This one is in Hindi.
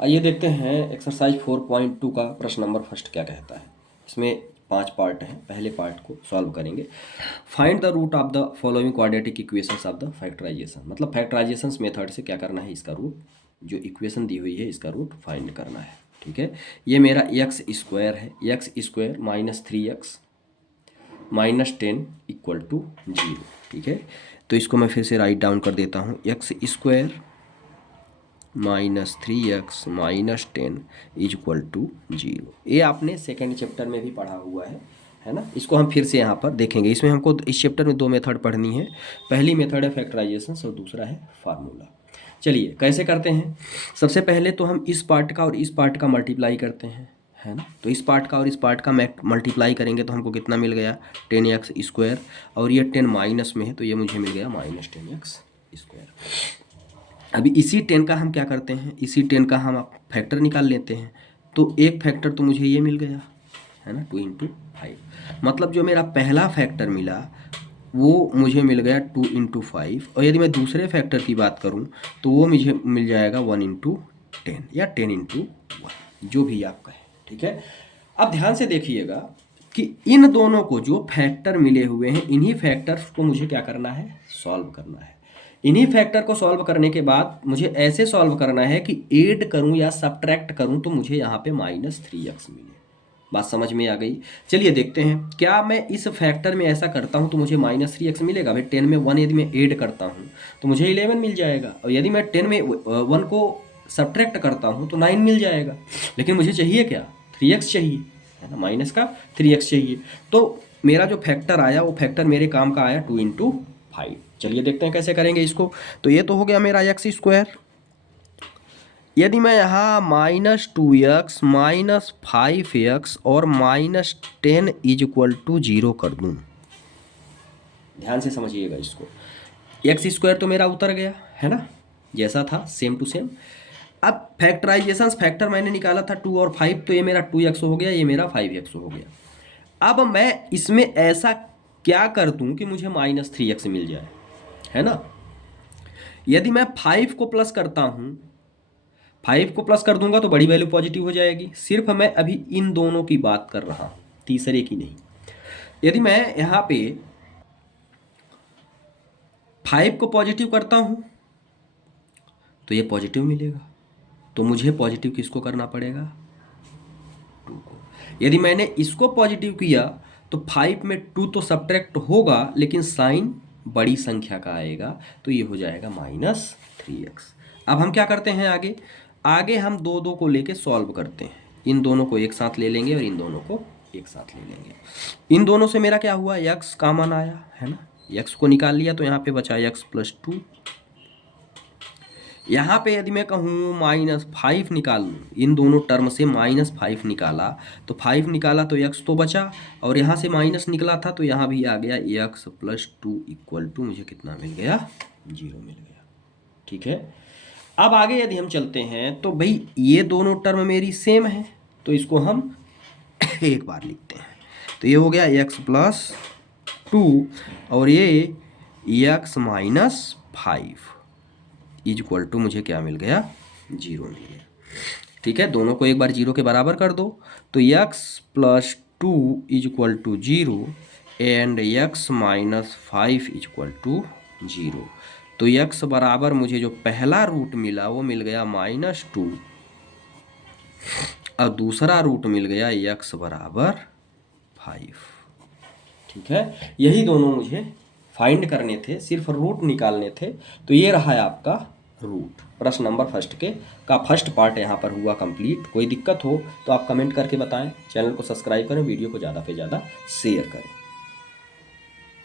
आइए देखते हैं एक्सरसाइज 4.2 का प्रश्न नंबर फर्स्ट क्या कहता है। इसमें 5 पार्ट हैं। पहले पार्ट को सॉल्व करेंगे। Find the root of the following quadratic equations of the factorization. मतलब फैक्टराइजेशन मेथड से क्या करना है, इसका रूट जो इक्वेशन दी हुई है इसका रूट फाइंड करना है। ठीक है, ये मेरा एक्स स्क्वायर है, x square minus 3x minus 10 equal to 0। ठीक है, तो इसको मैं फिर से राइट डाउन कर देता हूँ। X square minus 3x minus 10 is equal to 0। ये आपने सेकेंड चैप्टर में भी पढ़ा हुआ है ना। इसको हम फिर से यहाँ पर देखेंगे। इसमें हमको इस चैप्टर में 2 मेथड पढ़नी है। पहली मेथड है फैक्टराइजेशन और दूसरा है फार्मूला। चलिए कैसे करते हैं। सबसे पहले तो हम इस पार्ट का और इस पार्ट का मल्टीप्लाई करते हैं, है ना। तो इस पार्ट का और इस पार्ट का मल्टीप्लाई करेंगे तो हमको कितना मिल गया, 10x स्क्वायर, और ये 10 माइनस में है तो ये मुझे मिल गया माइनस 10x स्क्वायर। अभी इसी 10 का हम क्या करते हैं, इसी 10 का हम फैक्टर निकाल लेते हैं। तो एक फैक्टर तो मुझे ये मिल गया, है ना, 2 इंटू 5। मतलब जो मेरा पहला फैक्टर मिला वो मुझे मिल गया 2 इंटू 5। और यदि मैं दूसरे फैक्टर की बात करूं तो वो मुझे मिल जाएगा 1 इंटू 10 या 10 इंटू 1, जो भी आप कहें। ठीक है, अब ध्यान से देखिएगा कि इन दोनों को जो फैक्टर मिले हुए हैं, इन्हीं फैक्टर्स को मुझे क्या करना है, सॉल्व करना है। इन्हीं फैक्टर को सॉल्व करने के बाद मुझे ऐसे सॉल्व करना है कि ऐड करूं या सब्ट्रैक्ट करूं तो मुझे यहाँ पे माइनस 3x मिले। बात समझ में आ गई। चलिए देखते हैं, क्या मैं इस फैक्टर में ऐसा करता हूं तो मुझे माइनस 3x मिलेगा। भाई 10 में 1 यदि मैं ऐड करता हूं तो मुझे 11 मिल जाएगा, और यदि मैं 10 में 1 को सब्ट्रैक्ट करता हूं तो 9 मिल जाएगा। लेकिन मुझे चाहिए क्या, 3x चाहिए, है ना, माइनस का 3x चाहिए। तो मेरा जो फैक्टर आया वो फैक्टर मेरे काम का आया 2 इंटू 5। चलिए देखते हैं कैसे करेंगे इसको। तो ये तो हो गया मेरा एक्स स्क्वायर। यदि मैं यहाँ माइनस 2x माइनस 5x और माइनस 10 इज इक्वल टू 0 कर दूँ, ध्यान से समझिएगा इसको। एक्स स्क्वायर तो मेरा उतर गया, है ना, जैसा था सेम टू सेम। अब फैक्टराइजेशन फैक्टर मैंने निकाला था 2 और 5, तो ये मेरा 2x हो गया, ये मेरा 5x हो गया। अब मैं इसमें ऐसा क्या कर दूं कि मुझे माइनस 3x मिल जाए, है ना। यदि मैं 5 को प्लस करता हूं, 5 को प्लस कर दूंगा तो बड़ी वैल्यू पॉजिटिव हो जाएगी। सिर्फ मैं अभी इन दोनों की बात कर रहा हूं, तीसरे की नहीं। यदि मैं यहां पे 5 को पॉजिटिव करता हूं तो ये पॉजिटिव मिलेगा, तो मुझे पॉजिटिव किसको करना पड़ेगा, 2 को। यदि मैंने इसको पॉजिटिव किया तो 5 में 2 तो सब्ट्रैक्ट होगा, लेकिन साइन बड़ी संख्या का आएगा, तो ये हो जाएगा माइनस 3x। अब हम क्या करते हैं आगे, आगे हम 2 को लेके सॉल्व करते हैं। इन दोनों को एक साथ ले लेंगे और इन दोनों को एक साथ ले लेंगे। इन दोनों से मेरा क्या हुआ, x कॉमन आया, है ना, x को निकाल लिया तो यहाँ पे बचा x प्लस 2। यहाँ पे यदि मैं कहूँ माइनस 5 निकाल लूँ, इन दोनों टर्म से माइनस 5 निकाला तो 5 निकाला तो x तो बचा, और यहाँ से माइनस निकला था तो यहाँ भी आ गया x प्लस 2 इक्वल टू मुझे कितना मिल गया, 0 मिल गया। ठीक है, अब आगे यदि हम चलते हैं तो भाई ये दोनों टर्म मेरी सेम है, तो इसको हम एक बार लिखते हैं। तो ये हो गया x प्लस 2 और ये x minus 5 is equal to मुझे क्या मिल गया, 0 मिल गया। ठीक है, दोनों को एक बार 0 के बराबर कर दो तो x plus 2 is equal to 0 and x minus 5 is equal to 0। तो x बराबर मुझे जो पहला रूट मिला वो मिल गया माइनस 2, और दूसरा रूट मिल गया x बराबर 5। ठीक है, यही दोनों मुझे फाइंड करने थे, सिर्फ रूट निकालने थे। तो ये रहा है आपका रूट। प्रश्न नंबर फर्स्ट का फर्स्ट पार्ट यहाँ पर हुआ कंप्लीट। कोई दिक्कत हो तो आप कमेंट करके बताएं। चैनल को सब्सक्राइब करें, वीडियो को ज़्यादा से ज़्यादा शेयर करें।